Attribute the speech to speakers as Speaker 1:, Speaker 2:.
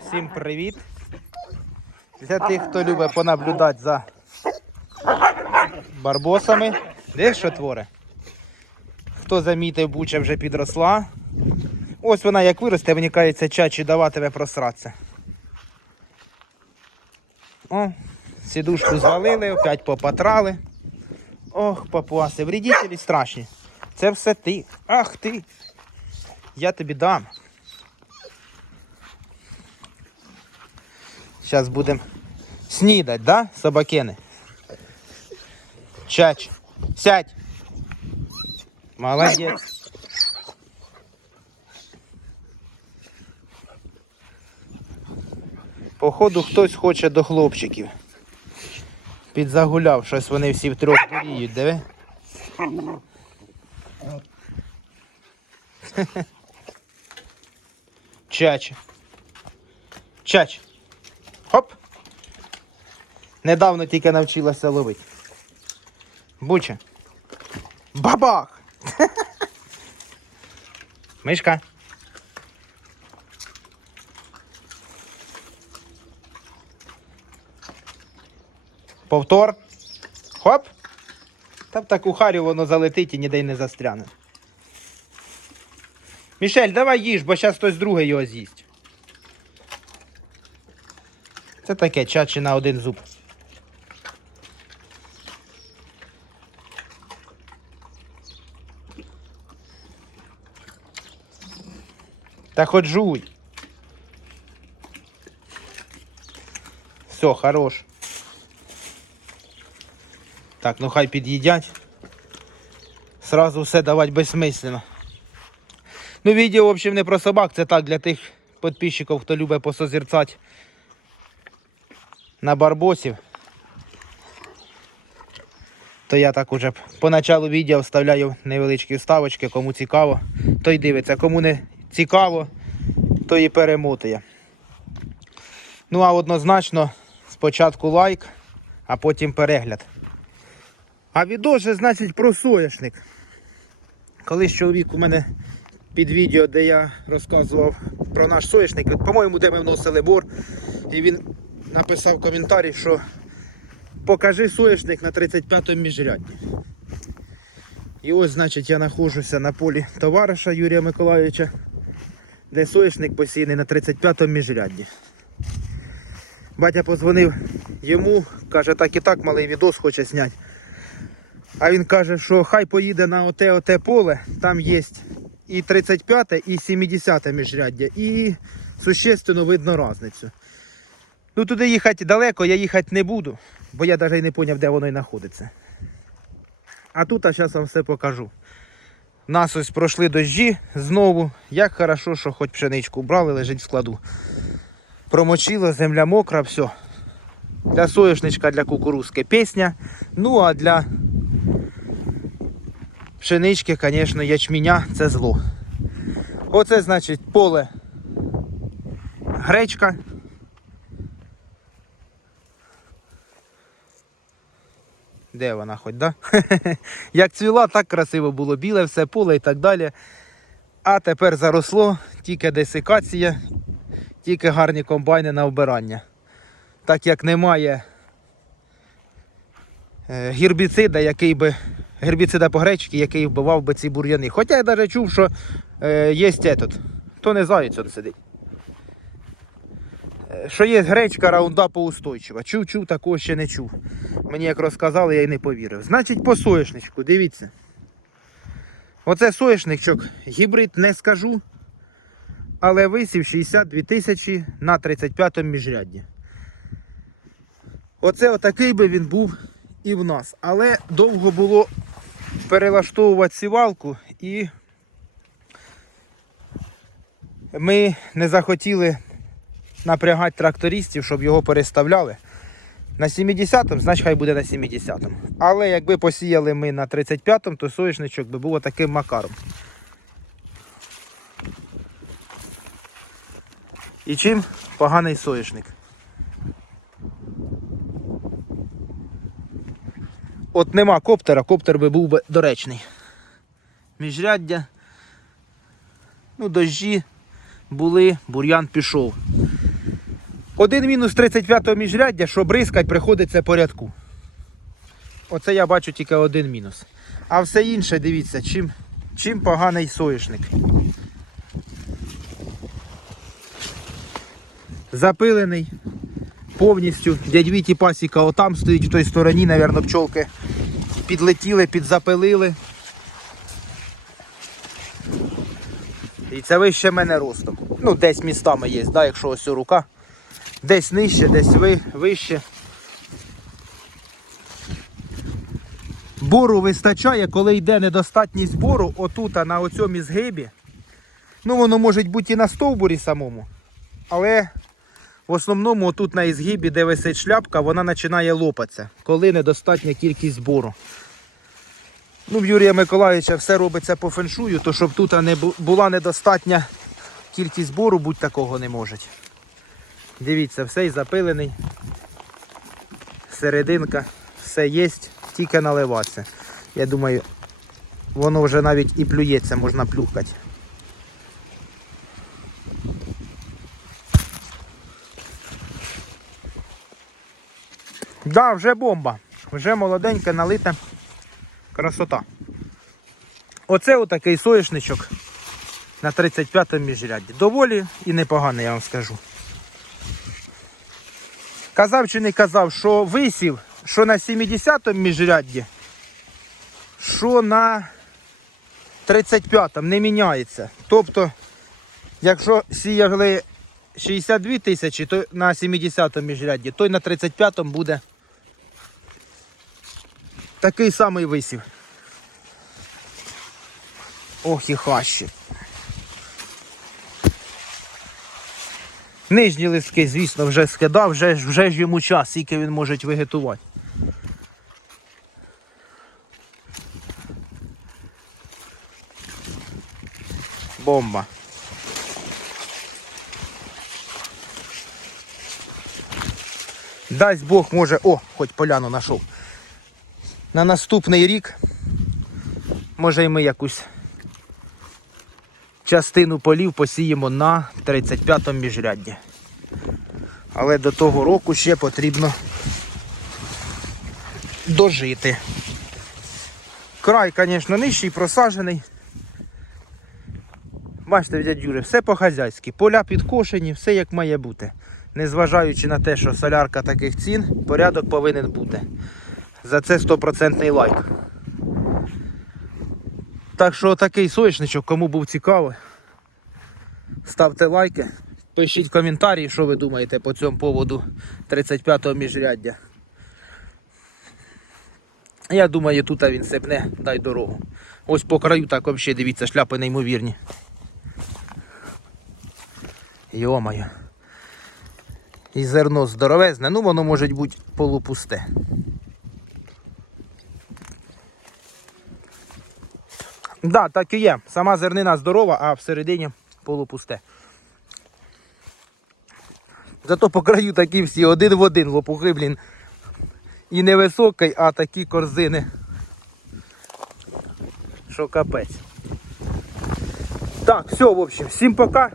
Speaker 1: Всім привіт. Для тих, хто любить понаблюдати за барбосами. Що творе? Хто замітив, буча вже підросла. Ось вона як виросте, мені кажеться, чачі даватиме просратися. О, сідушку звалили, опять попатрали. Ох, папуаси, вредителі страшні. Це все ти. Ах ти. Я тобі дам. Зараз будемо снідати, да, собакени? Чач, сядь. Молодець. Походу хтось хоче до хлопчиків. Підзагуляв, щось вони всі втрьох дуріють, диви. Чач. Чач. Недавно тільки навчилася ловити. Буча. Бабах! Мишка. Повтор. Хоп. Там так у харю воно залетить і ніде й не застряне. Мішель, давай їж, бо зараз хтось другий його з'їсть. Це таке чачі на один зуб. Та хоч жуй. Все, хорош. Так, ну хай під'їдять. Сразу все давати безсмисленно. Ну, відео, в общем, не про собак, це так для тих підписчиків, хто любить посозерцати на барбосів. То я так уже по началу відео вставляю невеличкі вставочки, кому цікаво, той дивиться, кому не цікаво, то і перемотує. Ну а однозначно спочатку лайк, а потім перегляд. А відео же, значить, про соняшник. Колись чоловік у мене під відео, де я розказував про наш соняшник, по-моєму, де ми вносили бор, і він написав коментарі, що покажи соняшник на 35-му міжрядді. І ось, значить, я знаходжуся на полі товариша Юрія Миколайовича, де соняшник посіяний на 35-му міжрядді. Батя позвонив йому, каже, так і так малий відос хоче зняти. А він каже, що хай поїде на оте оте поле, там є і 35 і 70 міжряддя, і существенно видно різницю. Ну туди їхати далеко, я їхати не буду, бо я навіть не зрозумів, де воно і знаходиться. А тут а зараз вам все покажу. Нас ось пройшли дощі знову. Як хорошо, що хоч пшеничку брали, лежить в складу. Промочило, земля мокра, все. Для соняшничка, для кукурузки пісня. Ну а для пшенички, звісно, ячменя це зло. Оце значить поле гречка. Де вона хоч, да? Як цвіла, так красиво було, біле все поле і так далі. А тепер заросло, тільки десикація, тільки гарні комбайни на вбирання. Так як немає е, гербіцида, який би гербіцида по гречки, який вбивав би ці бур'яни. Хоча я навіть чув, що е, є этот, то не що сидить. Що є гречка раундапа устойчива. Чув, чув, такого ще не чув. Мені як розказали, я й не повірив. Значить, по соєшничку, дивіться. Оце соєшничок, гібрид не скажу, але висів 62 тисячі на 35-му міжрядді. Оце отакий би він був і в нас. Але довго було перелаштовувати сівалку і ми не захотіли напрягати трактористів, щоб його переставляли. На 70-му, значить хай буде на 70-му. Але якби посіяли ми на 35-му, то соняшничок би було таким макаром. І чим поганий соняшник? От нема коптера, коптер би був би доречний. Міжряддя, ну, дощі, були, бур'ян пішов. Один мінус 35-го міжряддя, що бризкать, приходиться по рядку. Оце я бачу тільки один мінус. А все інше, дивіться, чим, чим поганий соєшник. Запилений повністю. Дядь Віті пасіка отам стоїть в той стороні, мабуть, пчолки підлетіли, підзапилили. І це вище мене ростом. Ну, десь містами є, да, якщо ось рука. Десь нижче, десь ви, вище. Бору вистачає, коли йде недостатність бору, отут, на оцьому згибі. Ну, воно може бути і на стовбурі самому. Але в основному отут на ізгибі, де висить шляпка, вона починає лопатися, коли недостатня кількість бору. Ну, в Юрія Миколаївича все робиться по феншую, то щоб тут не була недостатня кількість бору, будь такого не може. Дивіться, все і запилений. Серединка, все є, тільки наливатися. Я думаю, воно вже навіть і плюється, можна плюхати. Да, вже бомба. Вже молоденьке налите. Красота. Оце отакий соєшничок на 35-му міжрядді. Доволі і непоганий, я вам скажу. Казав чи не казав, що висів, що на 70-му міжрядді, що на 35-му не міняється. Тобто, якщо сіяли 62 тисячі, то на 70-му міжрядді, то й на 35-му буде такий самий висів. Ох і хащі. Нижні листки, звісно, вже скидав, вже, вже ж йому час, скільки він може вегетувати. Бомба. Дасть Бог може. О, хоч поляну знайшов. На наступний рік, може і ми якусь частину полів посіємо на 35-му міжрядді. Але до того року ще потрібно дожити. Край, звісно, нижчий, просаджений. Бачите, дядь Юрій, все по-хазяйськи. Поля підкошені, все як має бути. Незважаючи на те, що солярка таких цін, порядок повинен бути. За це 100% лайк. Так що такий соєшничок, кому був цікавий, ставте лайки, пишіть коментарі, що ви думаєте по цьому поводу 35-го міжряддя. Я думаю, тут він сипне, дай дорогу. Ось по краю так взагалі, дивіться, шляпи неймовірні. Йомаю. І зерно здоровезне, ну воно може бути полупусте. Да, так і є. Сама зернина здорова, а всередині полупусте. Зато по краю такі всі один в один лопухи, блін. І невисокий, а такі корзини. Що капець. Так, все, в общем, всім пока.